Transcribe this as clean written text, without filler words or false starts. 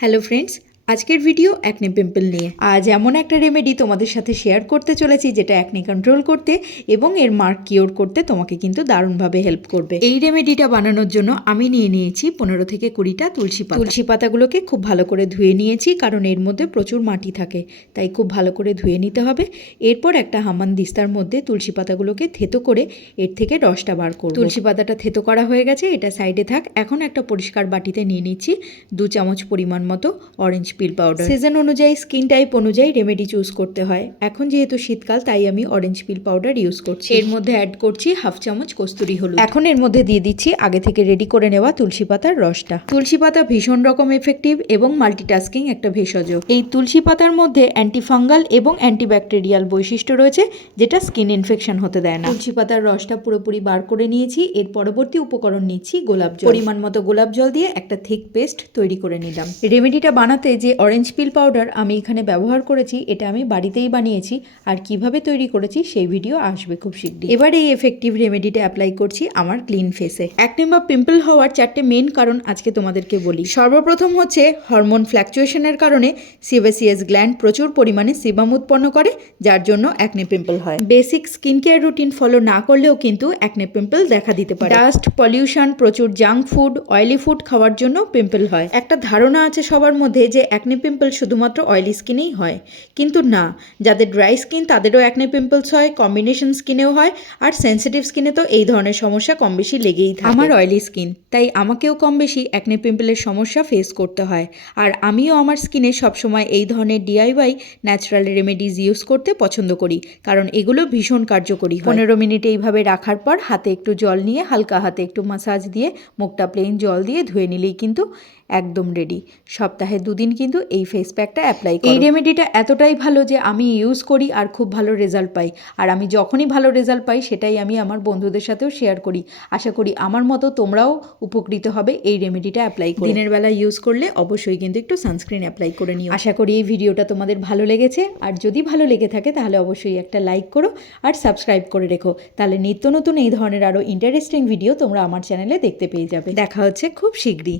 Hello friends, আজকের video acne pimple নিয়ে। আজ এমন একটা রেমেডি তোমাদের সাথে শেয়ার করতে চলেছি যেটা অ্যাকনে কন্ট্রোল করতে এবং এর মার্ক কিওর করতে তোমাকে কিন্তু দারুণভাবে হেল্প করবে। এই রেমেডিটা বানানোর জন্য আমি নিয়ে নিয়েছি 15 থেকে 20টা তুলসী পাতা। তুলসী পাতাগুলোকে খুব ভালো করে ধুয়ে নিয়েছি, কারণ এর মধ্যে প্রচুর মাটি থাকে, তাই খুব ভালো করে ধুয়ে নিতে হবে। এরপর একটা হামান দিস্তার মধ্যে তুলসী পাতাগুলোকে থেতো করে এর থেকে রসটা বার করব। তুলসী পাতাটা থেতো করা হয়ে গেছে, এটা সাইডে থাক। এখন একটা পরিষ্কার বাটিতে নিয়ে নিচ্ছি 2 চামচ পরিমাণ মতো অরেঞ্জ পিল পাউডার। সিজন অনুযায়ী, স্কিন টাইপ অনুযায়ী রেমেডি চুজ করতে হয়। এখন যেহেতু শীতকাল, তাই আমি অরেঞ্জ পিল পাউডার ইউজ করছি। এর মধ্যে অ্যাড করছি 1/2 চামচ কস্তুরি হলুদ। এখন এর মধ্যে দিয়ে দিচ্ছি আগে থেকে রেডি করে নেওয়া তুলসী পাতার রসটা। তুলসী পাতা ভীষণ রকম এফেক্টিভ এবং মাল্টিটাস্কিং একটা ভেষজ। এই তুলসী পাতার মধ্যে অ্যান্টিফাঙ্গাল এবং অ্যান্টিব্যাকটেরিয়াল বৈশিষ্ট্য রয়েছে, যেটা স্কিন ইনফেকশন হতে দেয় না। তুলসী পাতার রসটা পুরোপুরি বার করে নিয়েছি। এর পরবর্তী উপকরণ নিচ্ছি গোলাপ জল। পরিমাণ মতো গোলাপ জল দিয়ে একটা থিক পেস্ট তৈরি করে নিলাম। রেমেডিটা বানাতে যে অরেঞ্জ পিল পাউডার আমি এখানে ব্যবহার করেছি, এটা আমি বাড়িতেই বানিয়েছি, আর কিভাবে তৈরি করেছি সেই ভিডিও আসবে খুব শীঘ্রই। এবার এই এফেক্টিভ রেমেডিটা অ্যাপ্লাই করছি আমার ক্লিন ফেসে। অ্যাকনে বা পিম্পল হওয়ার 4টে মেন কারণ আজকে তোমাদেরকে বলি। সর্বপ্রথম হচ্ছে হরমোন ফ্ল্যাকচুয়েশনের কারণে সিবাসিয়াস গ্ল্যান্ড প্রচুর পরিমাণে সিবাম উৎপন্ন করে, যার জন্য অ্যাকনে পিম্পল হয়। Basic skin care routine follow না করলেও কিন্তু অ্যাকনে পিম্পল দেখা দিতে পারে। ডাস্ট, পলিউশন, প্রচুর জাঙ্ক ফুড, অয়েলি ফুড খাওয়ার জন্য পিম্পল হয়। একটা ধারণা আছে সবার মধ্যে যে অ্যাকনে পিম্পল শুধুমাত্র অয়েলি স্কিনেই হয়, কিন্তু না। যাদের ড্রাই স্কিন তাদেরও অ্যাকনে পিম্পলস হয়, কম্বিনেশন স্কিনেও হয়, আর সেন্সিটিভ স্কিনে তো এই ধরনের সমস্যা কম বেশি লেগেই থাকে। আমার অয়েলি স্কিন, তাই আমাকেও কম বেশি অ্যাকনে পিম্পলের সমস্যা ফেস করতে হয়। আর আমিও আমার স্কিনে সবসময় এই ধরনের DIY ন্যাচারাল রেমেডিজ ইউজ করতে পছন্দ করি, কারণ এগুলো ভীষণ কার্যকরী হয়। 15 মিনিট এইভাবে রাখার পর হাতে একটু জল নিয়ে হালকা হাতে একটু মাসাজ দিয়ে মুখটা প্লেন জল দিয়ে ধুয়ে নিলেই কিন্তু একদম রেডি। সপ্তাহে 2 দিন কিন্তু এই ফেস প্যাকটা অ্যাপ্লাই করো। এই রেমেডিটা এতটাই ভালো যে আমি ইউজ করি আর খুব ভালো রেজাল্ট পাই। আর আমি যখনই ভালো রেজাল্ট পাই সেটাই আমি আমার বন্ধুদের সাথেও শেয়ার করি। আশা করি আমার মতো তোমরাও উপকৃত হবে এই রেমেডিটা অ্যাপ্লাই করে। দিনের বেলা ইউজ করলে অবশ্যই কিন্তু একটু সানস্ক্রিন অ্যাপ্লাই করে নিও। আশা করি এই ভিডিওটা তোমাদের ভালো লেগেছে, আর যদি ভালো লেগে থাকে তাহলে অবশ্যই একটা লাইক করো আর সাবস্ক্রাইব করে রেখো। তাহলে নিত্য নতুন এই ধরনের আরও ইন্টারেস্টিং ভিডিও তোমরা আমার চ্যানেলে দেখতে পেয়ে যাবে। দেখা হচ্ছে খুব শীঘ্রই।